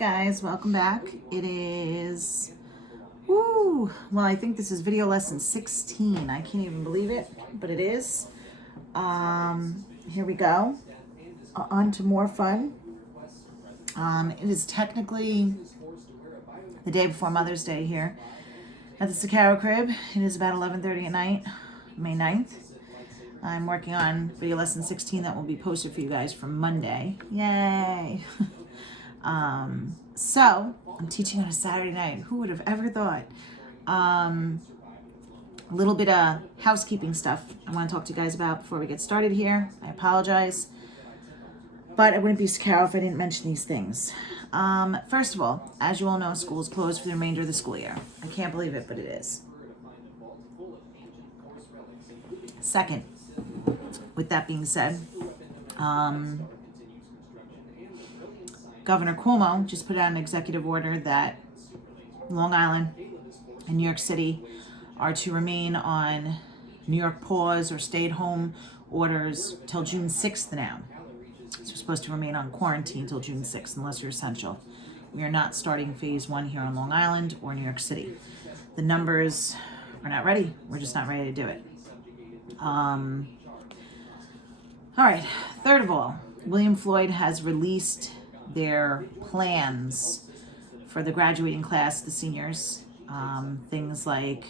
guys, welcome back. It is, well, I think this is video lesson 16. I can't even believe it, but it is. Here we go. On to more fun. It is technically the day before Mother's Day here at the Sakaro Crib. It is about 11:30 at night, May 9th. I'm working on video lesson 16 that will be posted for you guys for Monday. Yay! So I'm teaching on a Saturday night. Who would have ever thought? A little bit of housekeeping stuff I want to talk to you guys about before we get started here. I apologize, but I wouldn't be Sakaro if I didn't mention these things. First of all, as you all know, school is closed for the remainder of the school year. I can't believe it, but it is. Second, with that being said, Governor Cuomo just put out an executive order that Long Island and New York City are to remain on New York pause or stay-at-home orders till June 6th now. So we're supposed to remain on quarantine till June 6th unless you're essential. We are not starting phase 1 here on Long Island or New York City. The numbers are not ready. We're just not ready to do it. All right. Third of all, William Floyd has released their plans for the graduating class, the seniors. Things like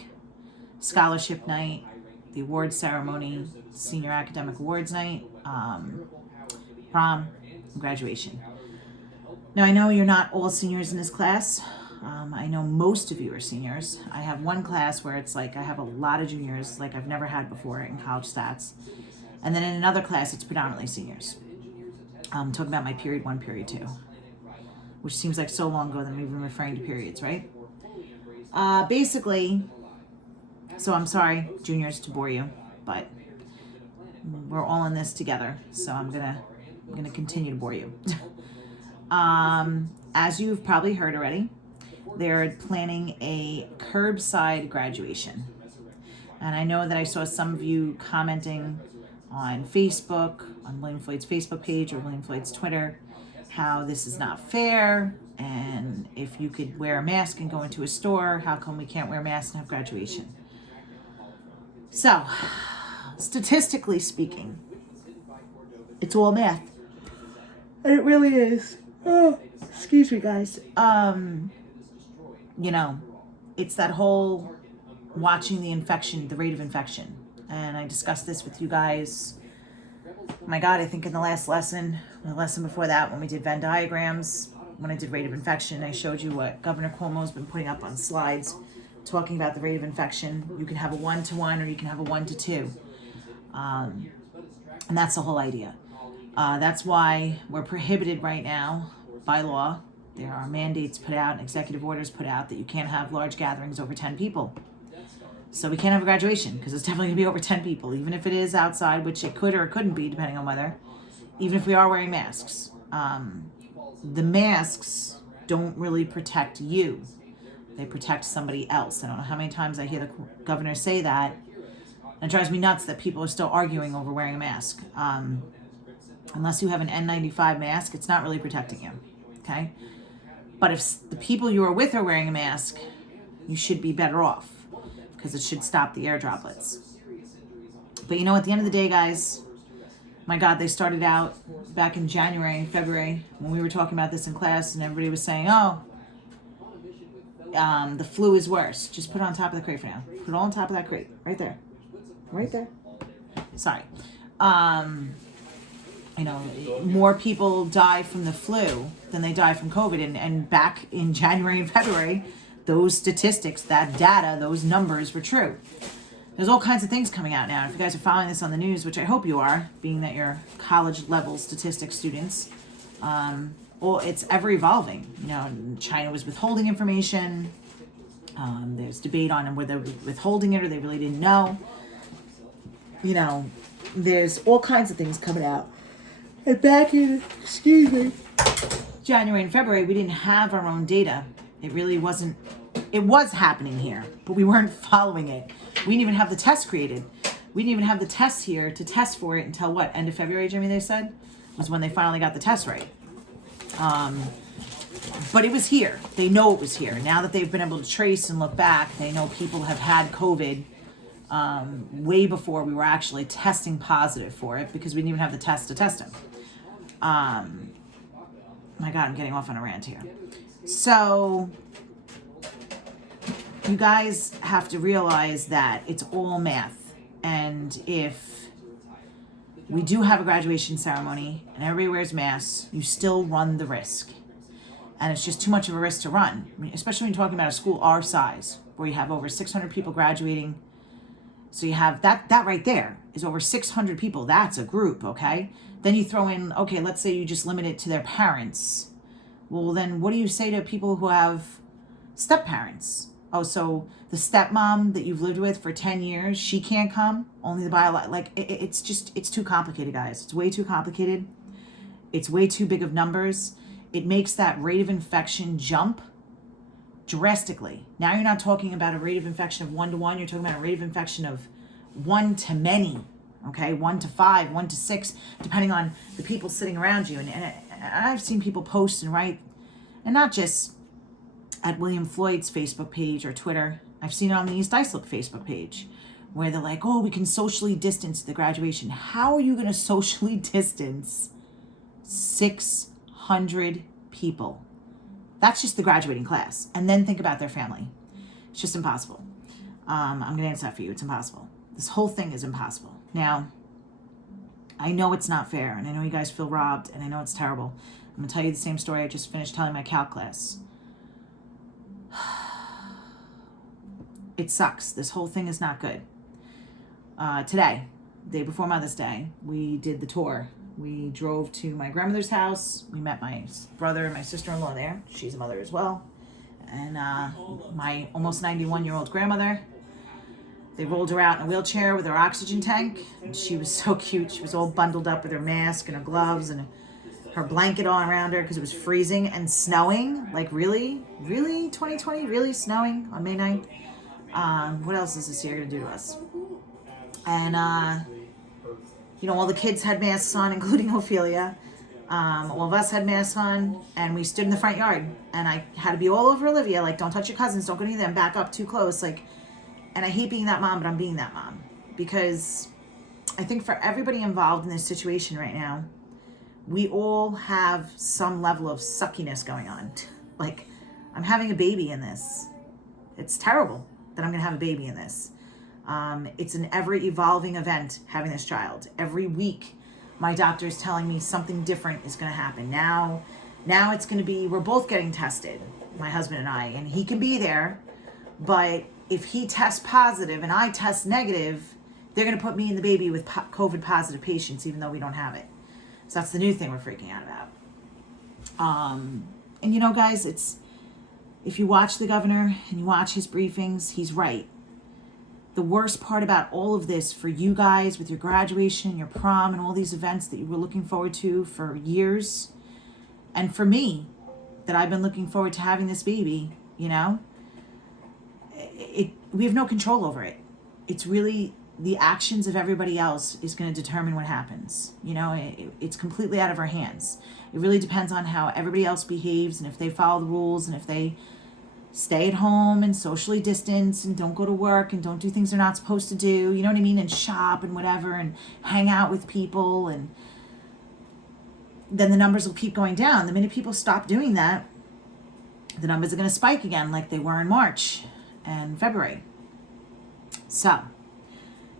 scholarship night, the awards ceremony, senior academic awards night, prom, and graduation. Now, I know you're not all seniors in this class. I know most of you are seniors. I have one class where it's like I have a lot of juniors like I've never had before in college stats. And then in another class, it's predominantly seniors. I'm talking about my period 1, period 2, which seems like so long ago that I'm even referring to periods, right? Basically, so I'm sorry, juniors, to bore you, but we're all in this together, so I'm gonna continue to bore you. As you've probably heard already, they're planning a curbside graduation. And I know that I saw some of you commenting on Facebook, on William Floyd's Facebook page or William Floyd's Twitter, how this is not fair, and if you could wear a mask and go into a store, how come we can't wear masks and have graduation? So, statistically speaking, it's all math. It really is. Oh, excuse me, guys. It's that whole watching the infection, the rate of infection. And I discussed this with you guys, my God, I think in the last lesson, the lesson before that, when we did Venn diagrams, when I did rate of infection, I showed you what Governor Cuomo's been putting up on slides, talking about the rate of infection. You can have a 1-to-1 or you can have a 1-to-2. And that's the whole idea. That's why we're prohibited right now by law. There are mandates put out and executive orders put out that you can't have large gatherings over 10 people. So we can't have a graduation because it's definitely going to be over 10 people, even if it is outside, which it could or it couldn't be, depending on weather, even if we are wearing masks. The masks don't really protect you. They protect somebody else. I don't know how many times I hear the governor say that. And it drives me nuts that people are still arguing over wearing a mask. Unless you have an N95 mask, it's not really protecting you, okay? But if the people you are with are wearing a mask, you should be better off because it should stop the air droplets. But you know, at the end of the day, guys, my God, they started out back in January, February, when we were talking about this in class, and everybody was saying, the flu is worse. Just put it on top of the crate for now. Put it all on top of that crate. Right there. Right there. Sorry. More people die from the flu than they die from COVID. And back in January and February, those statistics, that data, those numbers were true. There's all kinds of things coming out now. If you guys are following this on the news, which I hope you are, being that you're college level statistics students, it's ever evolving. China was withholding information. There's debate on whether they were withholding it or they really didn't know. There's all kinds of things coming out. And back in, January and February, we didn't have our own data. It really wasn't, it was happening here, but we weren't following it. We didn't even have the test created. We didn't even have the tests here to test for it until what, end of February, Jimmy, they said? Was when they finally got the test right. But it was here. They know it was here. Now that they've been able to trace and look back, they know people have had COVID way before we were actually testing positive for it, because we didn't even have the test to test them. My God, I'm getting off on a rant here. So you guys have to realize that it's all math. And if we do have a graduation ceremony and everybody wears masks, you still run the risk. And it's just too much of a risk to run. I mean, especially when you're talking about a school our size, where you have over 600 people graduating. So you have that right there is over 600 people. That's a group, okay? Then you throw in, okay, let's say you just limit it to their parents. Well, then what do you say to people who have step-parents? Oh, so the stepmom that you've lived with for 10 years, she can't come? Only the it's too complicated, guys. It's way too complicated. It's way too big of numbers. It makes that rate of infection jump drastically. Now you're not talking about a rate of infection of 1 to 1. You're talking about a rate of infection of 1 to many, okay? 1 to 5, 1 to 6, depending on the people sitting around you. And I've seen people post and write, and not just at William Floyd's Facebook page or Twitter. I've seen it on the East Islip Facebook page, where they're like, oh, we can socially distance the graduation. How are you going to socially distance 600 people? That's just the graduating class. And then think about their family. It's just impossible. I'm going to answer that for you. It's impossible. This whole thing is impossible. Now, I know it's not fair, and I know you guys feel robbed, and I know it's terrible. I'm going to tell you the same story I just finished telling my calc class. It sucks. This whole thing is not good. Today, day before Mother's Day, we did the tour. We drove to my grandmother's house. We met my brother and my sister-in-law there. She's a mother as well. And my almost 91-year-old grandmother. They rolled her out in a wheelchair with her oxygen tank. And she was so cute. She was all bundled up with her mask and her gloves and her blanket on around her because it was freezing and snowing. Like, really? Really? 2020? Really snowing on May 9th? What else is this year going to do to us? And, all the kids had masks on, including Ophelia. All of us had masks on, and we stood in the front yard. And I had to be all over Olivia, like, don't touch your cousins, don't go near them, back up too close. Like, and I hate being that mom, but I'm being that mom. Because I think for everybody involved in this situation right now, we all have some level of suckiness going on. Like, I'm having a baby in this. It's terrible that I'm going to have a baby in this. It's an ever-evolving event having this child. Every week, my doctor is telling me something different is going to happen. Now it's going to be, we're both getting tested, my husband and I, and he can be there, but if he tests positive and I test negative, they're going to put me and the baby with COVID positive patients, even though we don't have it. So that's the new thing we're freaking out about. And guys, if you watch the governor and you watch his briefings, he's right. The worst part about all of this for you guys with your graduation, your prom, and all these events that you were looking forward to for years, and for me, that I've been looking forward to having this baby, we have no control over it. It's really the actions of everybody else is going to determine what happens. It's completely out of our hands. It really depends on how everybody else behaves, and if they follow the rules, and if they stay at home and socially distance and don't go to work and don't do things they're not supposed to do, you know what I mean? And shop and whatever and hang out with people, and then the numbers will keep going down. The minute people stop doing that, the numbers are going to spike again like they were in March and February. So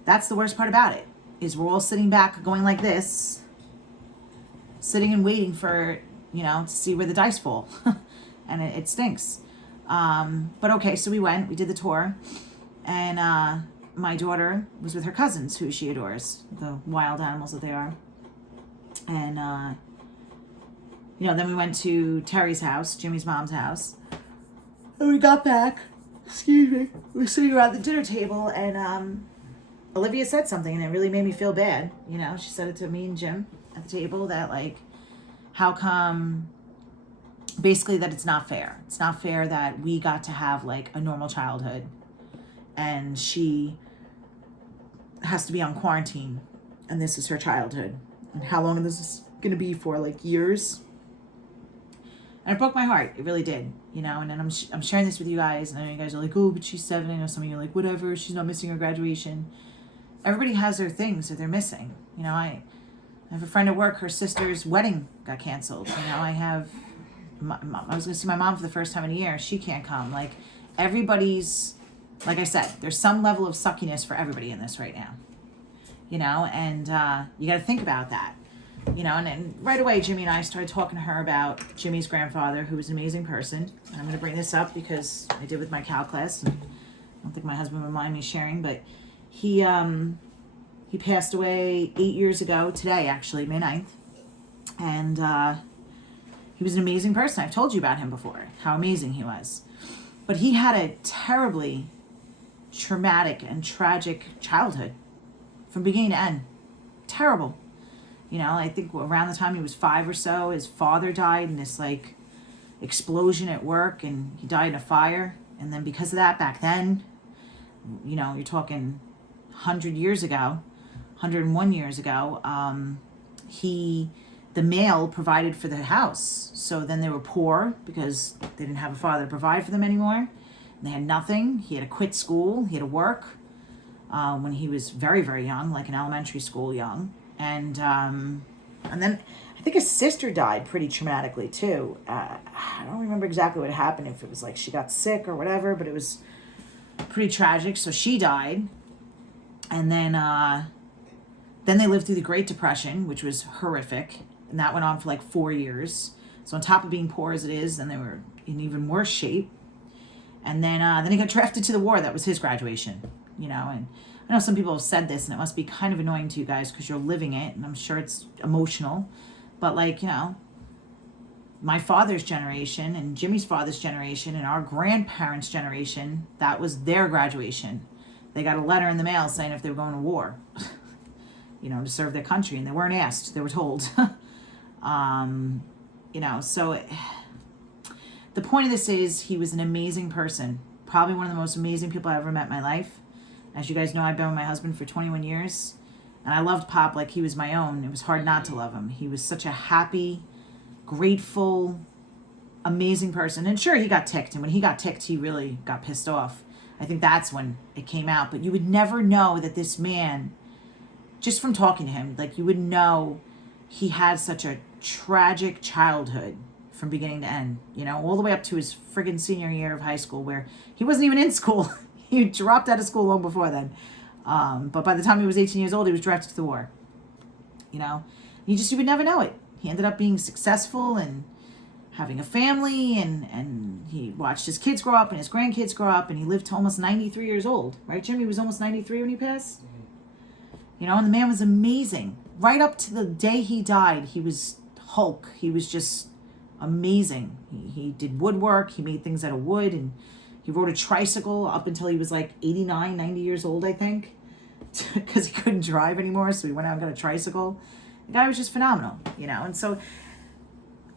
that's the worst part about it, is we're all sitting back going like this, sitting and waiting for, to see where the dice fall. And it stinks. But okay, so we did the tour, and my daughter was with her cousins, who she adores, the wild animals that they are. And, then we went to Terry's house, Jimmy's mom's house, and we got back, we were sitting around the dinner table, and Olivia said something, and it really made me feel bad. She said it to me and Jim at the table, that, like, how come... basically that it's not fair. It's not fair that we got to have like a normal childhood and she has to be on quarantine and this is her childhood. And how long is this going to be for? Like years? And it broke my heart. It really did, you know. And then I'm sharing this with you guys, and I know you guys are like, oh, but she's 7. I know some of you are like, whatever, she's not missing her graduation. Everybody has their things that they're missing. You know, I have a friend at work, her sister's wedding got canceled. You know, I was going to see my mom for the first time in a year. She can't come. Like, everybody's, like I said, there's some level of suckiness for everybody in this right now. You know, and you got to think about that. You know, and then right away, Jimmy and I started talking to her about Jimmy's grandfather, who was an amazing person. And I'm going to bring this up because I did with my Cal class. And I don't think my husband would mind me sharing, but he passed away 8 years ago today, actually, May 9th. And he was an amazing person. I've told you about him before, how amazing he was. But he had a terribly traumatic and tragic childhood from beginning to end. Terrible. You know, I think around the time he was 5 or so, his father died in this like explosion at work, and he died in a fire. And then because of that, back then, you know, you're talking 100 years ago, 101 years ago, the male provided for the house. So then they were poor because they didn't have a father to provide for them anymore. And they had nothing. He had to quit school. He had to work when he was very, very young, like in elementary school young. And then I think his sister died pretty traumatically too. I don't remember exactly what happened, if it was like she got sick or whatever, but it was pretty tragic. So she died. And then they lived through the Great Depression, which was horrific. And that went on for like 4 years. So on top of being poor as it is, then they were in even worse shape. And then he got drafted to the war. That was his graduation, you know. And I know some people have said this, and it must be kind of annoying to you guys because you're living it, and I'm sure it's emotional. But like, you know, my father's generation and Jimmy's father's generation and our grandparents' generation, that was their graduation. They got a letter in the mail saying if they were going to war, you know, to serve their country, and they weren't asked, they were told. You know, so the point of this is he was an amazing person, probably one of the most amazing people I ever met in my life. As you guys know, I've been with my husband for 21 years, and I loved Pop like he was my own. It was hard not to love him. He was such a happy, grateful, amazing person. And sure, he got ticked, and when he got ticked, he really got pissed off. I think that's when it came out. But you would never know that this man, just from talking to him, like you would know he had such a tragic childhood from beginning to end, you know, all the way up to his friggin' senior year of high school, where he wasn't even in school. He dropped out of school long before then. But by the time he was 18 years old, he was drafted to the war. You know, you would never know it. He ended up being successful and having a family, and he watched his kids grow up and his grandkids grow up, and he lived to almost 93 years old. Right, Jim? He was almost 93 when he passed? You know, and the man was amazing. Right up to the day he died, he was Hulk. He was just amazing. He did woodwork. He made things out of wood, and he rode a tricycle up until he was like 89, 90 years old, I think, because he couldn't drive anymore, so he went out and got a tricycle. The guy was just phenomenal, you know. And so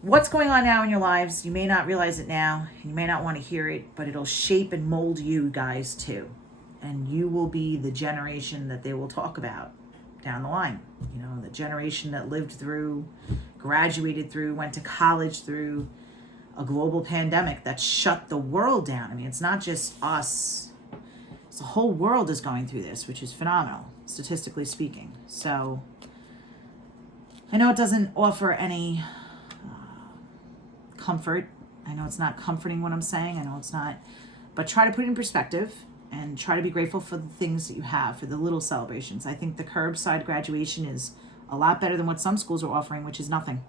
what's going on now in your lives, you may not realize it now, and you may not want to hear it, but it'll shape and mold you guys too. And you will be the generation that they will talk about down the line. You know, the generation that lived through, graduated through, went to college through a global pandemic that shut the world down. I mean, it's not just us. It's the whole world is going through this, which is phenomenal, statistically speaking. So I know it doesn't offer any comfort. I know it's not comforting what I'm saying. I know it's not. But try to put it in perspective and try to be grateful for the things that you have, for the little celebrations. I think the curbside graduation is a lot better than what some schools are offering, which is nothing.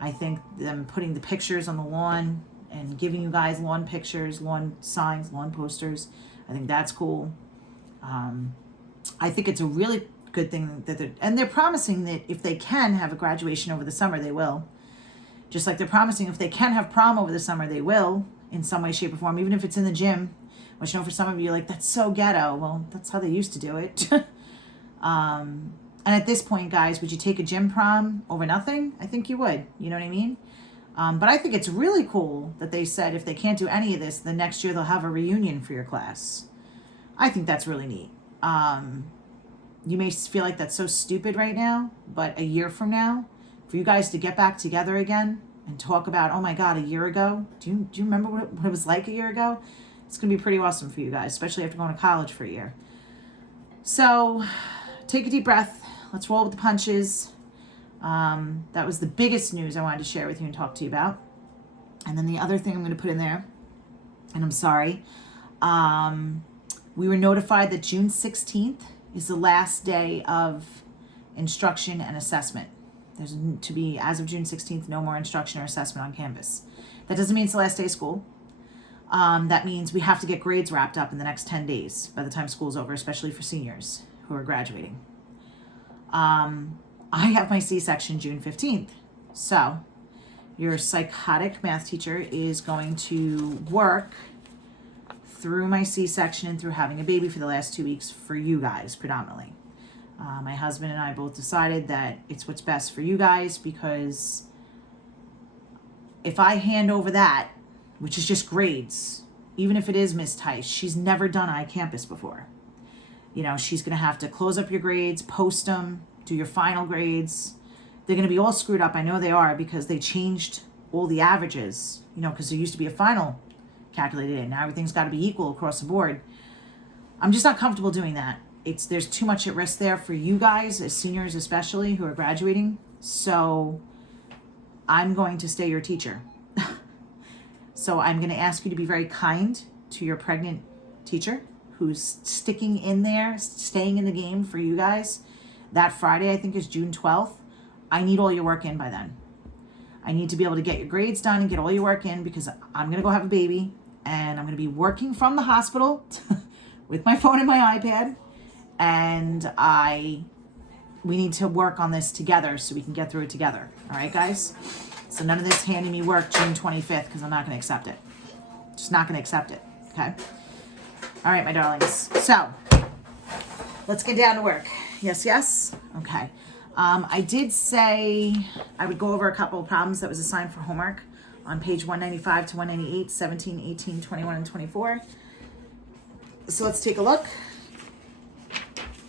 I think them putting the pictures on the lawn and giving you guys lawn pictures, lawn signs, lawn posters, I think that's cool. I think it's a really good thing that they're promising that if they can have a graduation over the summer, they will. Just like they're promising if they can have prom over the summer, they will in some way, shape, or form, even if it's in the gym, which I know for some of you, like, that's so ghetto. Well, that's how they used to do it. And at this point, guys, would you take a gym prom over nothing? I think you would. You know what I mean? But I think it's really cool that they said if they can't do any of this, the next year they'll have a reunion for your class. I think that's really neat. You may feel like that's so stupid right now, but a year from now, for you guys to get back together again and talk about, oh my God, a year ago. Do you remember what it was like a year ago? It's going to be pretty awesome for you guys, especially after going to college for a year. So take a deep breath. Let's roll with the punches. That was the biggest news I wanted to share with you and talk to you about. And then the other thing I'm going to put in there, and I'm sorry, we were notified that June 16th is the last day of instruction and assessment. There's to be, as of June 16th, no more instruction or assessment on campus. That doesn't mean it's the last day of school. That means we have to get grades wrapped up in the next 10 days by the time school's over, especially for seniors who are graduating. I have my C-section June 15th. So your psychotic math teacher is going to work through my C-section and through having a baby for the last 2 weeks for you guys predominantly. My husband and I both decided that it's what's best for you guys, because if I hand over that, which is just grades, even if it is Miss Tice, she's never done iCampus before. You know, she's going to have to close up your grades, post them, do your final grades. They're going to be all screwed up. I know they are, because they changed all the averages, you know, because there used to be a final calculated in. Now everything's got to be equal across the board. I'm just not comfortable doing that. There's too much at risk there for you guys, as seniors especially, who are graduating. So I'm going to stay your teacher. So I'm going to ask you to be very kind to your pregnant teacher who's sticking in there, staying in the game for you guys. That Friday, I think, is June 12th. I need all your work in by then. I need to be able to get your grades done and get all your work in, because I'm going to go have a baby and I'm going to be working from the hospital with my phone and my iPad. And we need to work on this together so we can get through it together. All right, guys? So none of this handing me work June 25th, because I'm not going to accept it. Just not going to accept it, okay? All right, my darlings. So let's get down to work. Yes, yes? Okay. I did say I would go over a couple of problems that was assigned for homework on page 195 to 198, 17, 18, 21, and 24. So let's take a look,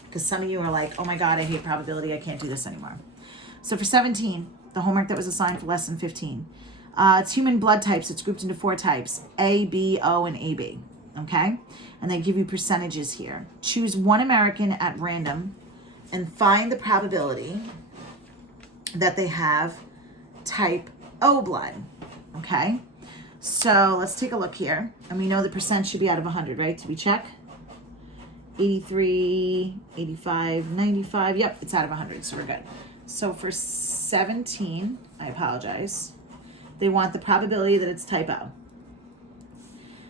because some of you are like, oh my God, I hate probability. I can't do this anymore. So for 17, the homework that was assigned for lesson 15, it's human blood types. It's grouped into 4 types, A, B, O, and AB, okay? And they give you percentages here. Choose one American at random and find the probability that they have type O blood, okay? So let's take a look here. And we know the percent should be out of 100, right? Did we check? 83, 85, 95. Yep, it's out of 100, so we're good. So for 17, I apologize, they want the probability that it's type O.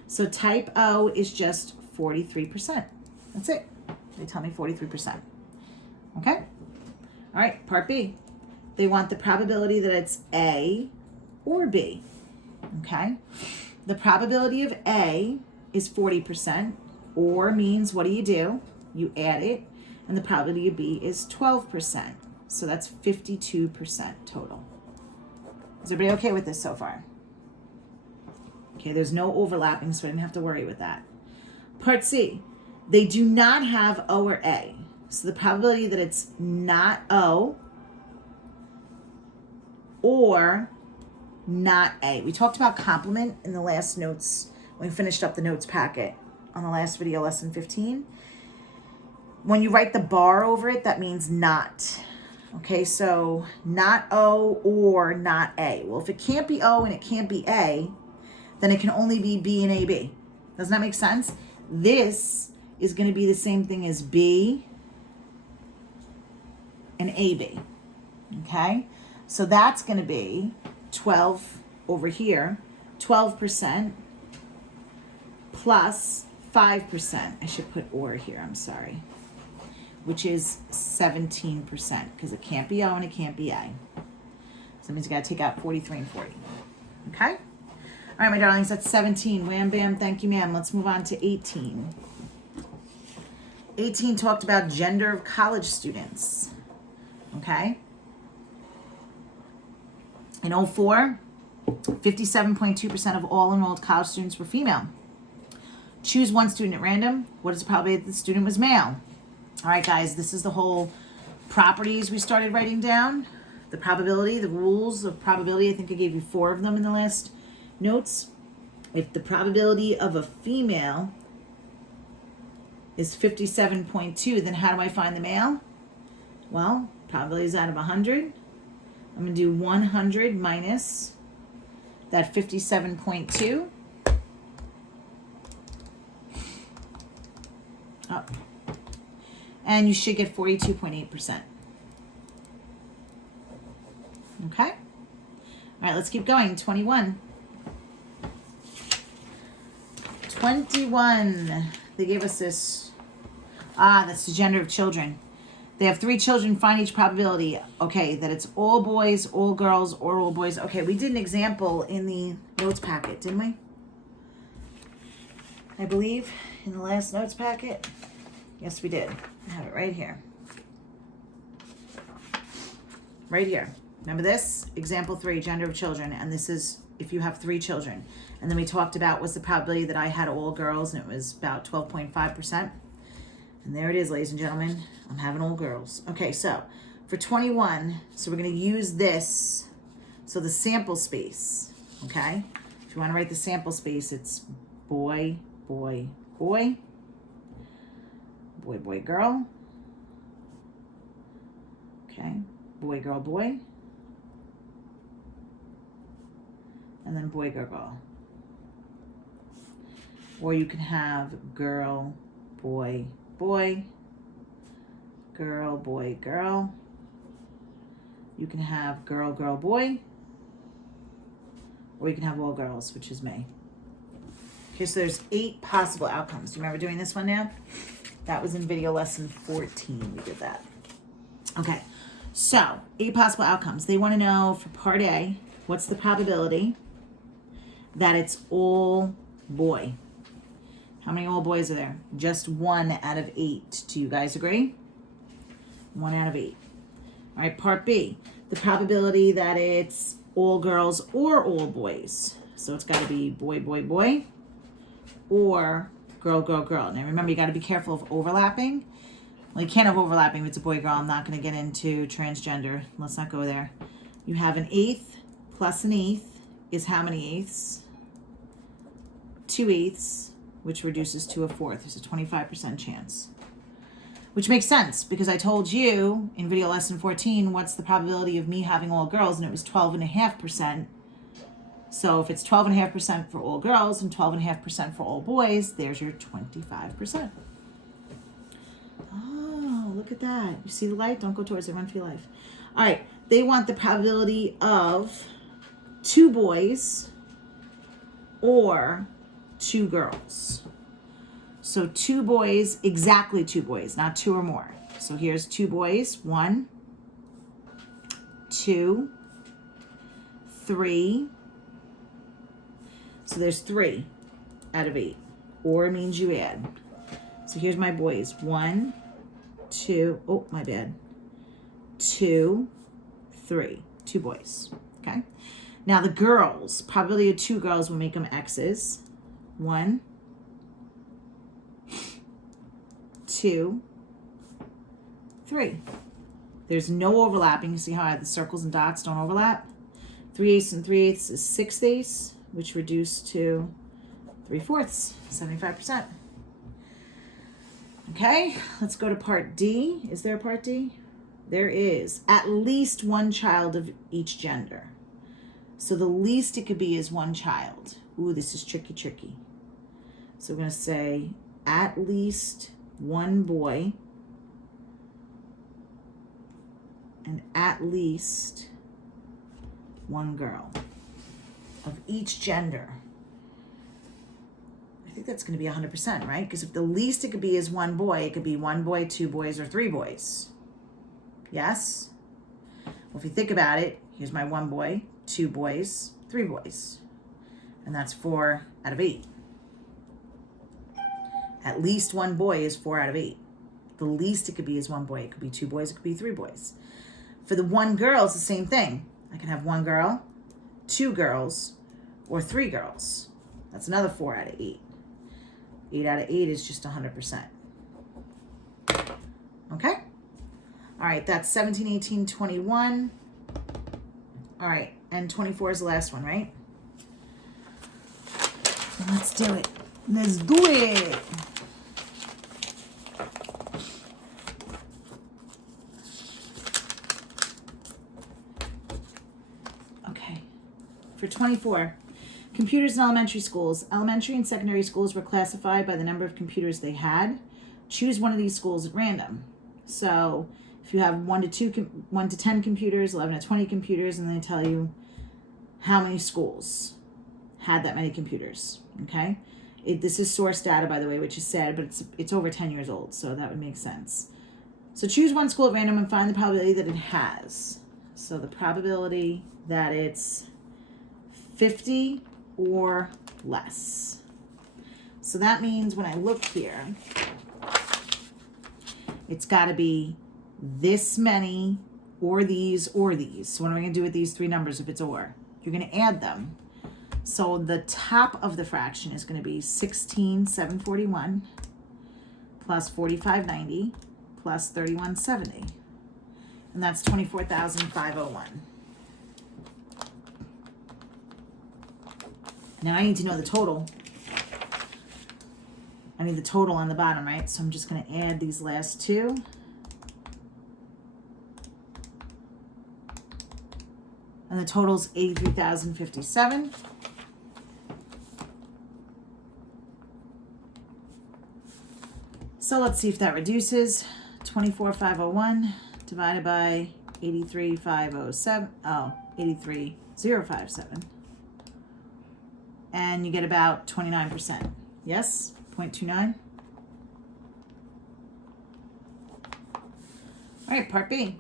So type O is just 43%. That's it. They tell me 43%. Okay? All right, part B. They want the probability that it's A or B. Okay? The probability of A is 40%, or means what do? You add it, and the probability of B is 12%. So that's 52% total. Is everybody okay with this so far? Okay, there's no overlapping, so I didn't have to worry with that. Part C, they do not have O or A. So the probability that it's not O or not A. We talked about complement in the last notes, when we finished up the notes packet on the last video, lesson 15. When you write the bar over it, that means not. Okay, so not O or not A. Well, if it can't be O and it can't be A, then it can only be B and AB. Doesn't that make sense? This is going to be the same thing as B and AB. Okay, so that's going to be 12 over here, 12% plus 5%. I should put or here, I'm sorry, which is 17%, because it can't be O and it can't be A. So that means you got to take out 43 and 40. Okay? All right, my darlings, that's 17. Wham, bam, thank you, ma'am. Let's move on to 18. 18 talked about gender of college students. Okay? In 04, 57.2% of all enrolled college students were female. Choose one student at random. What is the probability that the student was male? All right, guys, this is the whole properties we started writing down. the probability, the rules of probability, I think I gave you 4 of them in the last notes. If the probability of a female is 57.2, then how do I find the male? Well, probability is out of 100. I'm going to do 100 minus that 57.2. Oh. And you should get 42.8%. Okay? All right, let's keep going. 21. 21. They gave us this. That's the gender of children. They have 3 children. Find each probability. Okay, that it's all boys, all girls, or all boys. Okay, we did an example in the notes packet, didn't we? I believe in the last notes packet. Yes, we did. I have it right here. Right here. Remember this? Example 3, gender of children. And this is if you have 3 children. And then we talked about what's the probability that I had all girls, and it was about 12.5%. And there it is, ladies and gentlemen. I'm having all girls. Okay, so for 21, so we're going to use this. So the sample space, okay? If you want to write the sample space, it's boy, boy, boy. Boy, boy, girl. Okay. Boy, girl, boy. And then boy, girl, girl. Or you can have girl, boy, boy. Girl, boy, girl. You can have girl, girl, boy. Or you can have all girls, which is me. Okay, so there's 8 possible outcomes. Do you remember doing this one now? That was in video lesson 14. We did that. Okay, so 8 possible outcomes. They want to know for part A, what's the probability that it's all boy? How many all boys are there? Just 1 out of 8. Do you guys agree? 1 out of 8. All right, part B, the probability that it's all girls or all boys. So it's got to be boy, boy, boy, or girl, girl, girl. Now remember, you got to be careful of overlapping. Well, you can't have overlapping if it's a boy, girl. I'm not going to get into transgender. Let's not go there. You have an eighth plus an eighth is how many eighths? 2 eighths, which reduces to a fourth. There's a 25% chance. Which makes sense, because I told you in video lesson 14, what's the probability of me having all girls, and it was 12.5%. So if it's 12.5% for all girls and 12.5% for all boys, there's your 25%. Oh, look at that. You see the light? Don't go towards it. Run for your life. All right. They want the probability of 2 boys or 2 girls. So 2 boys, exactly 2 boys, not 2 or more. So here's 2 boys. 1, 2, 3. So there's 3 out of 8. Or means you add. So here's my boys. 1, 2, oh, my bad. 2, 3. 2 boys. Okay? Now the girls, probability of 2 girls will make them X's. 1, 2, 3. There's no overlapping. You see how I have the circles and dots don't overlap? 3 eighths and 3 eighths is 6 eighths, which reduce to 3/4, 75%. Okay, let's go to part D. Is there a part D? There is. At least 1 child of each gender. So the least it could be is 1 child. Ooh, this is tricky. So we're going to say at least 1 boy and at least 1 girl of each gender. I think that's going to be 100%, right? Because if the least it could be is 1 boy, it could be 1 boy, 2 boys, or 3 boys. Yes? Well, if you think about it, here's my 1 boy, 2 boys, 3 boys. And that's 4 out of 8. At least 1 boy is 4 out of 8. The least it could be is 1 boy. It could be 2 boys. It could be 3 boys. For the 1 girl, it's the same thing. I can have 1 girl, 2 girls, or 3 girls. That's another 4 out of 8. 8 out of 8 is just 100%. Okay? All right, that's 17, 18, 21. All right, and 24 is the last one, right? Let's do it. Let's do it. Okay. For 24, computers in elementary schools. Elementary and secondary schools were classified by the number of computers they had. Choose one of these schools at random. So if you have 1 to 10 computers, 11 to 20 computers, and they tell you how many schools had that many computers. Okay, this is source data, by the way, which is sad, but it's over 10 years old, so that would make sense. So choose one school at random and find the probability that it has. So the probability that it's 50 or less. So that means when I look here, it's got to be this many or these or these. So what am I going to do with these three numbers if it's or? You're going to add them. So the top of the fraction is going to be 16,741 plus 4,590 plus 3,170. And that's 24,501. Now I need to know the total. I need the total on the bottom, right? So I'm just going to add these last two. And the total's 83,057. So let's see if that reduces. 24,501 divided by 83,507. Oh, 83,057. And you get about 29%. Yes? 0.29. All right, part B.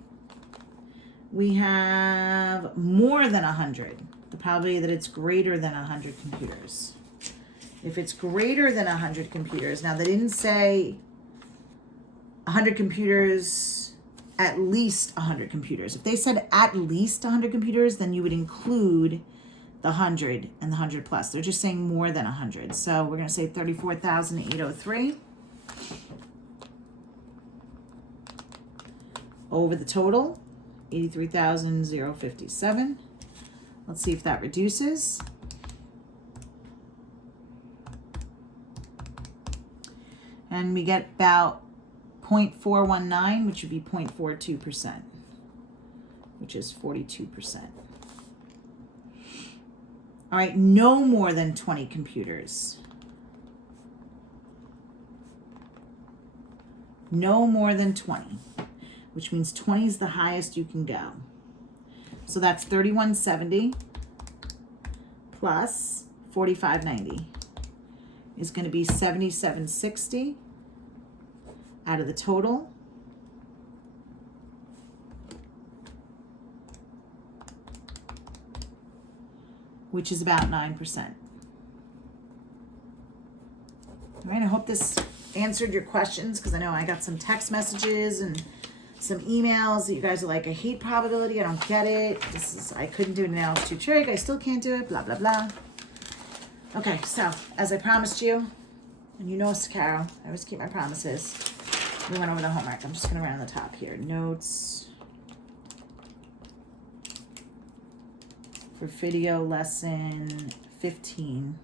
We have more than 100. The probability that it's greater than 100 computers. If it's greater than 100 computers, now they didn't say 100 computers, at least 100 computers. If they said at least 100 computers, then you would include the 100 and the 100 plus. They're just saying more than 100. So we're going to say 34,803 over the total, 83,057. Let's see if that reduces. And we get about 0.419, which would be 0.42%, which is 42%. All right, no more than 20 computers. No more than 20, which means 20 is the highest you can go. So that's 3,170 plus 4,590 is going to be 7,760 out of the total. Which is about 9%. All right, I hope this answered your questions, because I know I got some text messages and some emails that you guys are like, I hate probability, I don't get it. I couldn't do it now, it's too trig, I still can't do it, blah, blah, blah. Okay, so as I promised you, and you know, Carol, I always keep my promises. We went over the homework. I'm just gonna run on the top here. Notes for video lesson 15.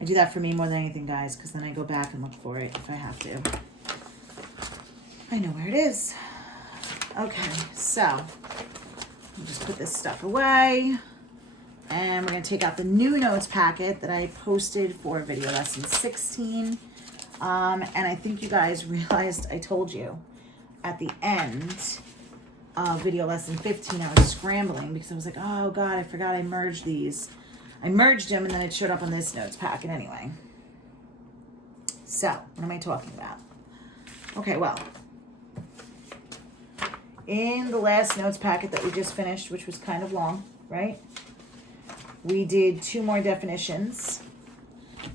I do that for me more than anything, guys, because then I go back and look for it if I have to. I know where it is. Okay, so I'll just put this stuff away. And we're going to take out the new notes packet that I posted for video lesson 16. And I think you guys realized I told you at the end of video lesson 15, I was scrambling because I was like, oh God, I forgot I merged these. I merged them and then it showed up on this notes packet anyway. So, what am I talking about? Okay, well, in the last notes packet that we just finished, which was kind of long, right? We did 2 more definitions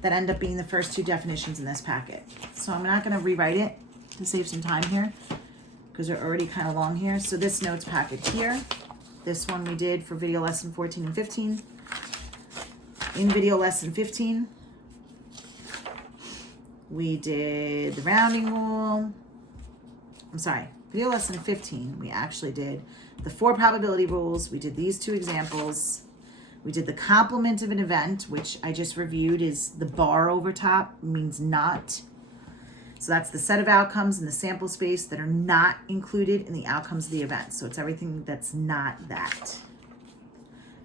that end up being the first 2 definitions in this packet. So I'm not going to rewrite it to save some time here because they're already kind of long here. So this notes packet here, this one we did for video lesson 14 and 15. In video lesson 15, we did the rounding rule. I'm sorry, Video lesson 15, we actually did the 4 probability rules. We did these 2 examples. We did the complement of an event, which I just reviewed is the bar over top, means not. So that's the set of outcomes in the sample space that are not included in the outcomes of the event. So it's everything that's not that.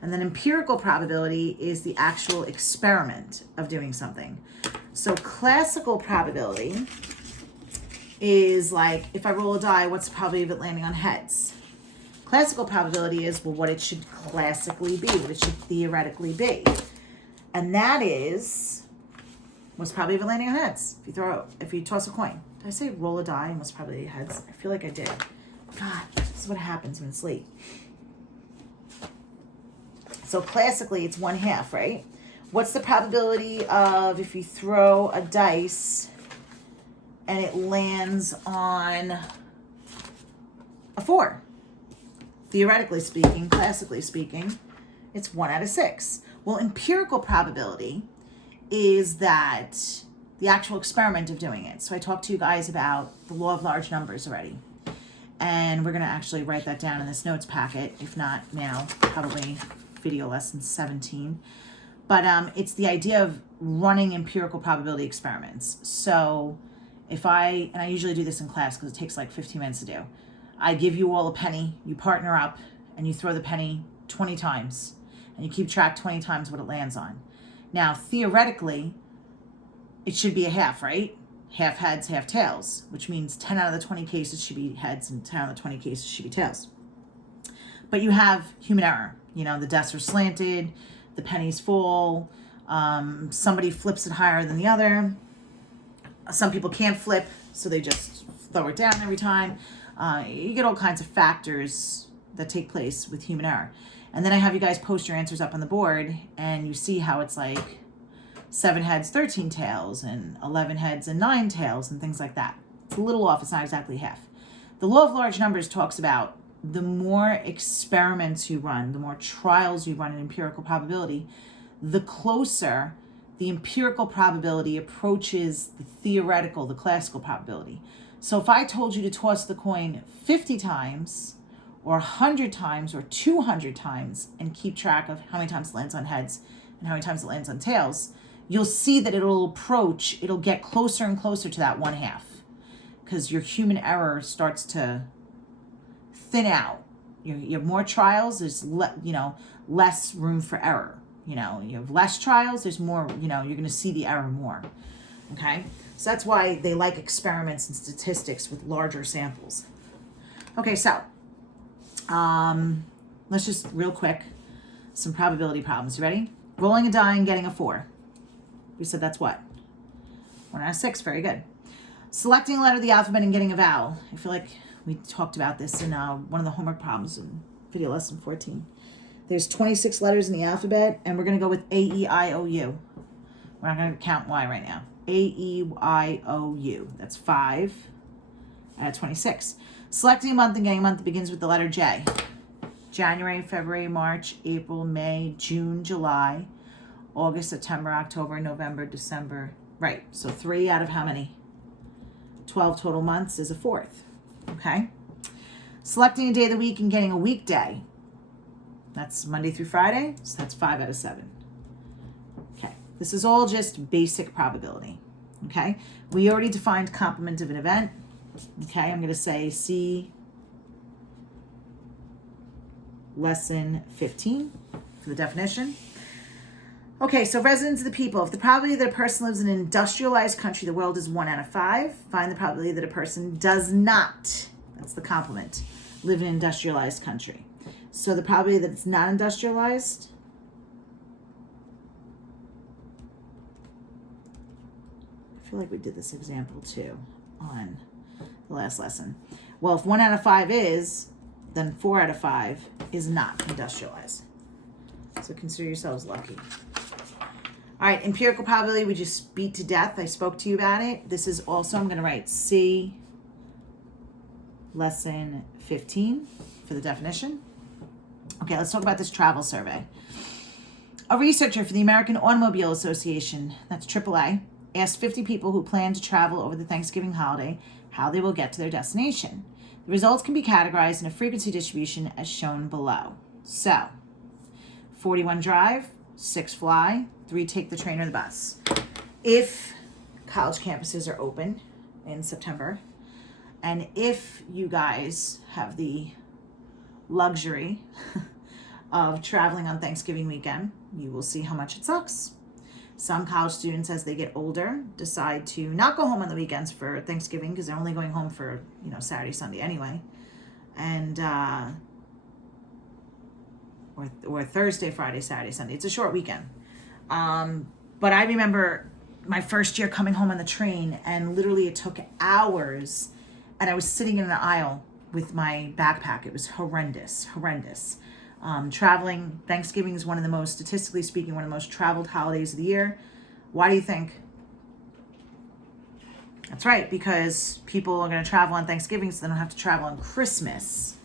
And then empirical probability is the actual experiment of doing something. So classical probability is like, if I roll a die, what's the probability of it landing on heads? Classical probability is, well, what it should classically be, what it should theoretically be. And that is, what's the probability of it landing on heads? If you toss a coin. Did I say roll a die and what's the probability of heads? I feel like I did. God, this is what happens when it's late. So classically, it's 1/2, right? What's the probability of if you throw a dice and it lands on a 4? Theoretically speaking, classically speaking, it's 1 out of 6. Well, empirical probability is that the actual experiment of doing it. So I talked to you guys about the law of large numbers already. And we're going to actually write that down in this notes packet, if not now, probably video lesson 17. But it's the idea of running empirical probability experiments. So and I usually do this in class because it takes like 15 minutes to do. I give you all a penny, you partner up, and you throw the penny 20 times. And you keep track 20 times what it lands on. Now, theoretically, it should be a half, right? Half heads, half tails, which means 10 out of the 20 cases should be heads and 10 out of the 20 cases should be tails. But you have human error. You know, the desks are slanted, the pennies fall, somebody flips it higher than the other. Some people can't flip, so they just throw it down every time. You get all kinds of factors that take place with human error. And then I have you guys post your answers up on the board, and you see how it's like 7 heads, 13 tails, and 11 heads and 9 tails, and things like that. It's a little off. It's not exactly half. The law of large numbers talks about the more experiments you run, the more trials you run in empirical probability, the closer the empirical probability approaches the theoretical, the classical probability. So if I told you to toss the coin 50 times, or 100 times, or 200 times, and keep track of how many times it lands on heads and how many times it lands on tails, you'll see that it'll get closer and closer to that 1/2, because your human error starts to thin out. You have more trials, there's less room for error. You have less trials, there's more, you're going to see the error more. Okay? So that's why they like experiments and statistics with larger samples. Okay, so let's just real quick, some probability problems. You ready? Rolling a die and getting a 4. We said that's what? 1 out of 6. Very good. Selecting a letter of the alphabet and getting a vowel. I feel like we talked about this in one of the homework problems in video lesson 14. There's 26 letters in the alphabet, and we're going to go with A, E, I, O, U. We're not going to count Y right now. A, E, I, O, U. That's 5 out of 26. Selecting a month and getting a month that begins with the letter J. January, February, March, April, May, June, July, August, September, October, November, December. Right, so 3 out of how many? 12 total months is a 4th. Okay? Selecting a day of the week and getting a weekday. That's Monday through Friday, so that's 5 out of 7. Okay, this is all just basic probability. Okay, we already defined complement of an event. Okay, I'm going to say see lesson 15 for the definition. Okay, so residents of the people. If the probability that a person lives in an industrialized country, the world is 1 out of 5. Find the probability that a person does not, that's the complement, live in an industrialized country. So the probability that it's not industrialized, I feel like we did this example too on the last lesson. Well, if 1 out of 5 is, then 4 out of 5 is not industrialized. So consider yourselves lucky. All right, empirical probability, we just beat to death. I spoke to you about it. This is also, I'm going to write C lesson 15 for the definition. Okay, let's talk about this travel survey. A researcher for the American Automobile Association, that's AAA, asked 50 people who plan to travel over the Thanksgiving holiday how they will get to their destination. The results can be categorized in a frequency distribution as shown below. So, 41 drive, 6 fly, 3 take the train or the bus. If college campuses are open in September, and if you guys have the luxury of traveling on Thanksgiving weekend, you will see how much it sucks. Some college students, as they get older, decide to not go home on the weekends for Thanksgiving because they're only going home for, Saturday, Sunday anyway. And, or Thursday, Friday, Saturday, Sunday. It's a short weekend. But I remember my first year coming home on the train, and literally it took hours, and I was sitting in an aisle with my backpack. It was horrendous. Traveling, Thanksgiving is one of the most, statistically speaking, one of the most traveled holidays of the year. Why do you think? That's right, because people are going to travel on Thanksgiving so they don't have to travel on Christmas.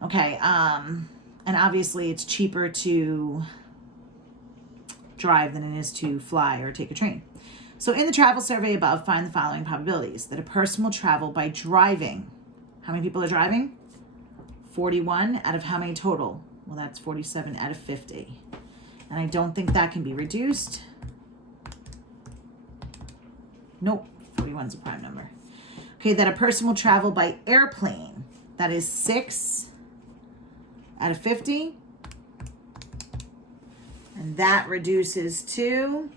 Okay, and obviously it's cheaper to drive than it is to fly or take a train. So in the travel survey above, find the following probabilities. That a person will travel by driving. How many people are driving? 41 out of how many total? Well, that's 47 out of 50. And I don't think that can be reduced. Nope, 41 is a prime number. Okay, that a person will travel by airplane. That is 6 out of 50. And that reduces to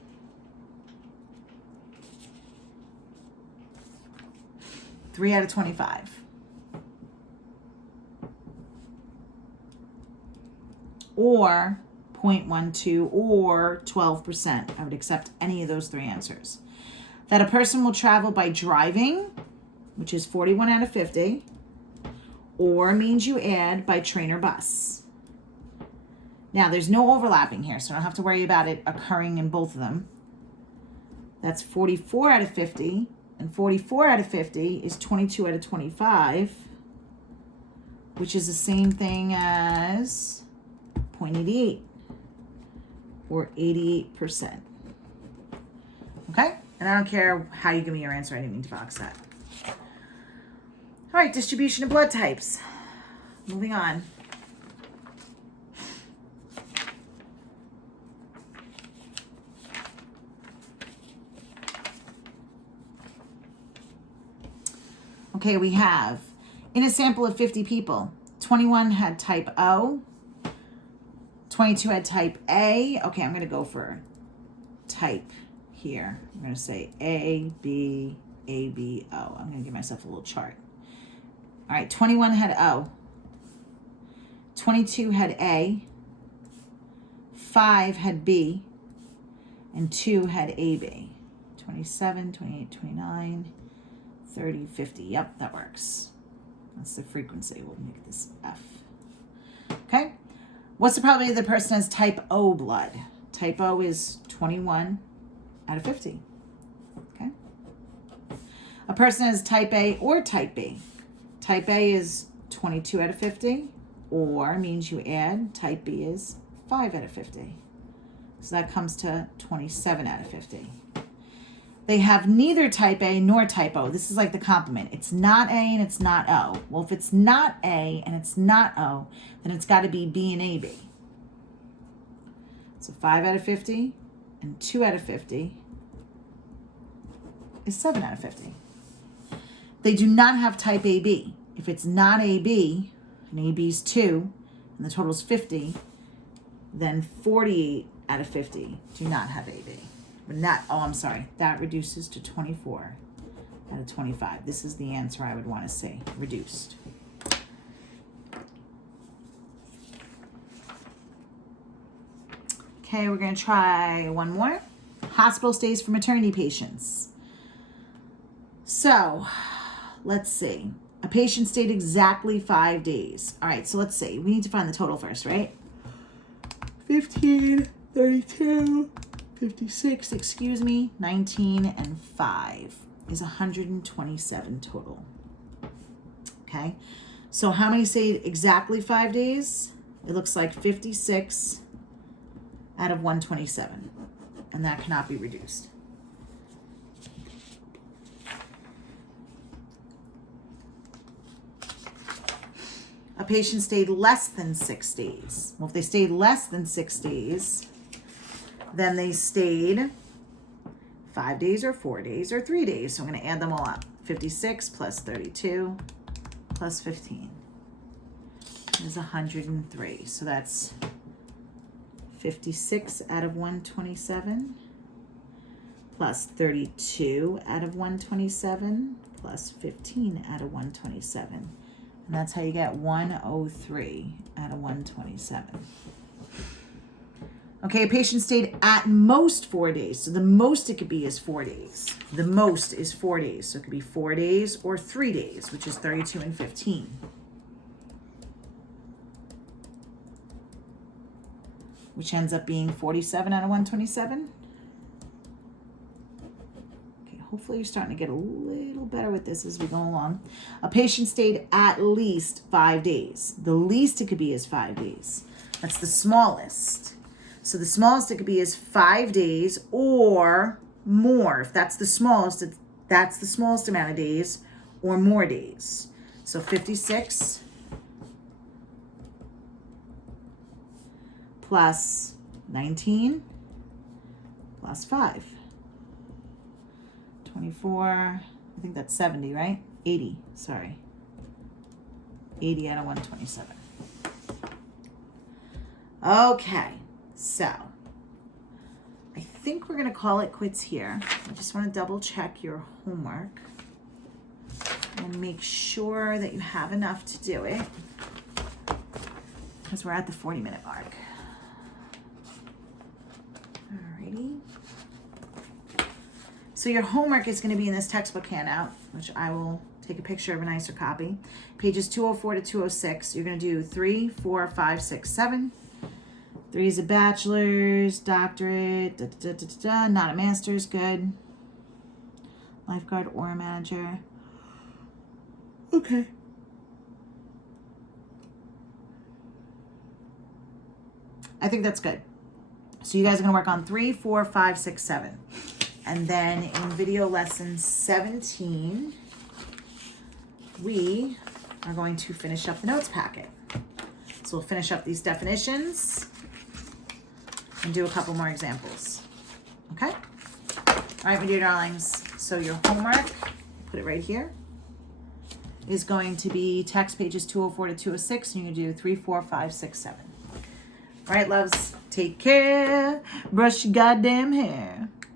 3 out of 25. Or 0.12 or 12%. I would accept any of those 3 answers. That a person will travel by driving, which is 41 out of 50, or means you add by train or bus. Now, there's no overlapping here, so I don't have to worry about it occurring in both of them. That's 44 out of 50, and 44 out of 50 is 22 out of 25, which is the same thing as 0.88 or 88%. Okay? And I don't care how you give me your answer. I didn't mean to box that. All right, distribution of blood types. Moving on. Okay, we have, in a sample of 50 people, 21 had type O, 22 had type A. Okay, I'm going to go for type here. I'm going to say A, B, A, B, O. I'm going to give myself a little chart. All right, 21 had O. 22 had A. 5 had B. And 2 had AB. 27, 28, 29, 30, 50. Yep, that works. That's the frequency. We'll make this F. Okay. What's the probability that the person has type O blood? Type O is 21 out of 50. Okay. A person has type A or type B. Type A is 22 out of 50, or means you add. Type B is 5 out of 50. So that comes to 27 out of 50. They have neither type A nor type O. This is like the complement. It's not A and it's not O. Well, if it's not A and it's not O, then it's got to be B and AB. So 5 out of 50 and 2 out of 50 is 7 out of 50. They do not have type AB. If it's not AB, and AB is 2, and the total is 50, then 48 out of 50 do not have AB. That reduces to 24 out of 25. This is the answer I would want to see, reduced. Okay, we're going to try one more. Hospital stays for maternity patients. So, let's see. A patient stayed exactly 5 days. All right, so let's see. We need to find the total first, right? 15, 32... 56, 19 and 5 is 127 total. Okay, so how many stayed exactly 5 days? It looks like 56 out of 127, and that cannot be reduced. patient stayed less than 6 days. Well, if they stayed less than 6 days, then they stayed 5 days or 4 days or 3 days. So I'm going to add them all up. 56 plus 32 plus 15 is 103. So that's 56 out of 127 plus 32 out of 127 plus 15 out of 127. And that's how you get 103 out of 127. Okay, a patient stayed at most 4 days. So the most it could be is 4 days. The most is 4 days. So it could be 4 days or 3 days, which is 32 and 15. Which ends up being 47 out of 127. Okay, hopefully you're starting to get a little better with this as we go along. A patient stayed at least 5 days. The least it could be is 5 days. That's the smallest. So the smallest it could be is 5 days or more. If that's the smallest, that's the smallest amount of days or more days. So 56 plus 19 plus 5. 24, I think that's 70, right? 80, sorry. 80 out of 127. Okay, so I think we're going to call it quits here. I just want to double check your homework and make sure that you have enough to do it because we're at the 40-minute mark. Alrighty. So your homework is going to be in this textbook handout, which I will take a picture of a nicer copy. Pages 204 to 206. You're going to do 3, 4, 5, 6, 7. 3 is a bachelor's, doctorate, not a master's, good. Lifeguard or a manager. Okay. I think that's good. So you guys are going to work on 3, 4, 5, 6, 7. And then in video lesson 17, we are going to finish up the notes packet. So we'll finish up these definitions and do a couple more examples. Okay? All right, my dear darlings. So your homework, put it right here, is going to be text pages 204 to 206, and you're going to do 3, 4, 5, 6, 7. All right, loves, take care. Brush your goddamn hair.